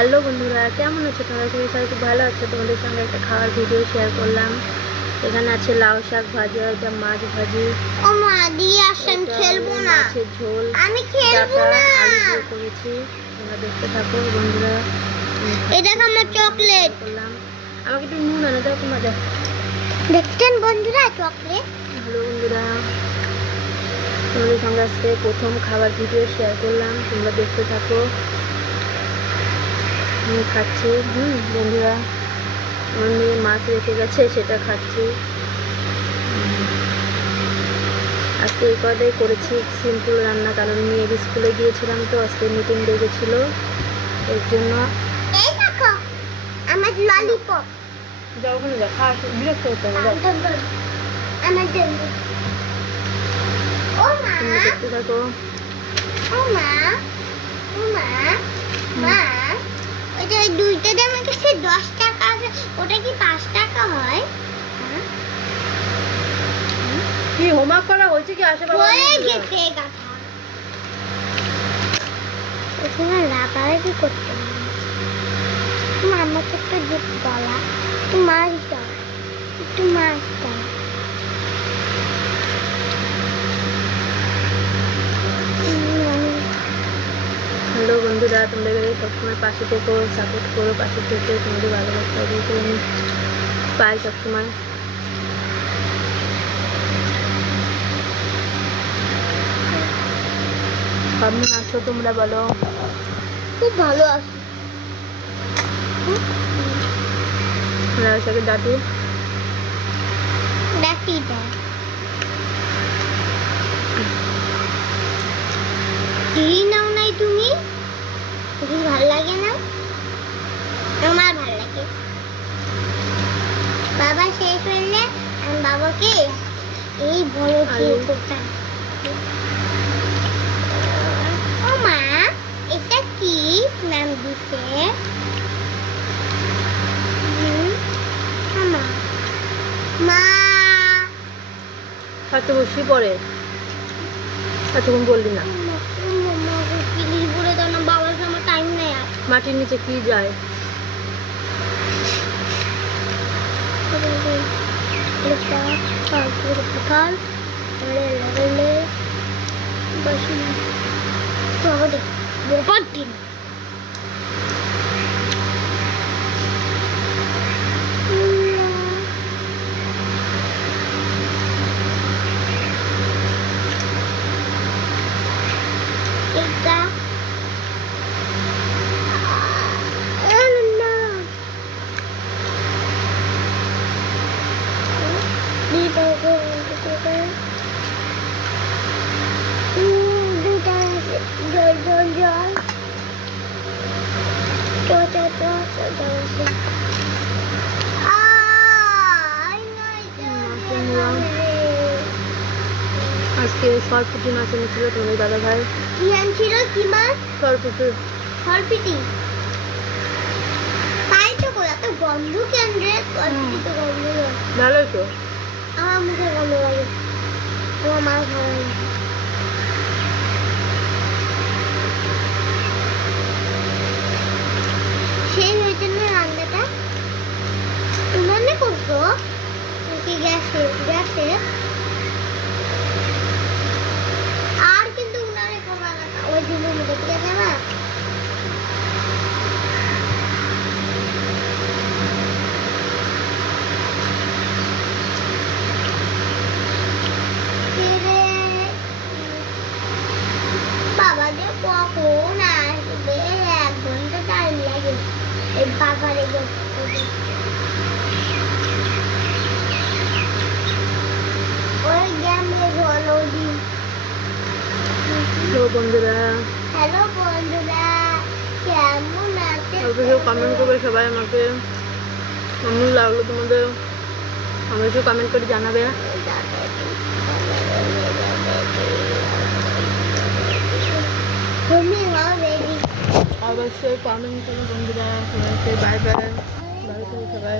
Hello বন্ধুরা, কেমন আছো তোমরা? সবাই খুব ভালো আছো। তোমাদের সঙ্গে একটা খাওয়ার ভিডিও শেয়ার করলাম। এখানে আছে লাউ শাক ভাজা, এটা মাছ ভাজি, ও মা দিয়ে আসেন, খেলবো না, মাছের ঝোল, আমি খেলবো না। আলু দিয়ে করেছি। তোমরা দেখতে থাকো বন্ধুরা। এটা আমার চকলেট করলাম। আমাকে একটু নুন আনো দাও, তোমার দাও। দেখছেন বন্ধুরা চকলেট। হ্যালো বন্ধুরা, তোমাদের সঙ্গে আজকে প্রথম খাবার ভিডিও শেয়ার করলাম। তোমরা দেখতে থাকো। আমি খাচ্ছি। বন্ধুরা, আমার মেয়ে মাছ রেখে গেছে, সেটা খাচ্ছি। আজকে এই কটাই করেছি সিম্পল রান্না, কারণ মেয়ের স্কুলে গিয়েছিলাম তো, আজকে মিটিং লেগেছিল, এর জন্য। এই দেখো আমার ললিপপ। যাও ওখানে যাও, খাওয়া বিরক্ত হতে হবে। আমার জন্য। ও মা, তোমরা দেখতে থাকো। ও মা, ও মা, মা, ওই যে ওই দুইটা দাম কাছে 10 টাকা আছে, ওটা কি 5 টাকা হয়? কি হোমওয়ার্ক করা হয়েছে কি? আসে বাবা হয়ে গেছে গাথা। ওখানে রাবারে কি করতে হবে? আমাকে একটু জিপ বলা, একটু মাছ দাও, একটু মাছ দাও। হ্যালো বন্ধুরা, তোমরা সবসময় পাশে থেকো, সাপোর্ট করো, পাশে থেকে তোমাদের ভালোবাসা দিতে আমি পাই সবসময়। কেমন আছো তোমরা বলো? খুব ভালো আছে। সাথে দাদু ডাকি দেয় টিভি নাও নাই তুমি? খুবই ভালো লাগে না? আমার ভালো লাগে। বাবা শেষ হলে আমি বাবাকে এই বড় দিয়ে করতাম। ও মা, এটা কি নাম দিছে? মা, মা, হয়তো বসি পরে, এতক্ষণ বললি না। প্লিজ বলে দাও না, বাবার আমার টাইম নেই আর। মাটির নিচে কি যায়? আজকে সরপুটি মাছ এনেছিল তোমাদের দাদা ভাই। কি আনছিল? কি মাছ? সরপুটি। সরপিটি? তাই তো কই, এত গন্ধ কেন রে? সরপিটি তো গন্ধ না। ভালোই তো। আমার মুখে গন্ধ লাগে, আমার মাছ ভালো লাগে। সেই হয়েছে না রান্নাটা? উনানে করছো নাকি গ্যাসে? গ্যাসে। আর কিন্তু উনানে করবা না, ওই দিনের মধ্যে ঠিক আছে না? বাবা যে কখন আসবে, 1 ঘন্টা টাইম লাগে এই বাগানে বসতে। ওই গ্রামে নদী। তো বন্ধুরা, হ্যালো বন্ধুরা, কেমন আছে? অল্প কেউ কমেন্ট করবে সবাই আমাকে, কেমন লাগলো তোমাদের অবশ্যই কমেন্ট করে জানাবে। অবশ্যই কমেন্ট করো বন্ধুরা। সবাইকে বাই বাই, ভালো থাকো সবাই।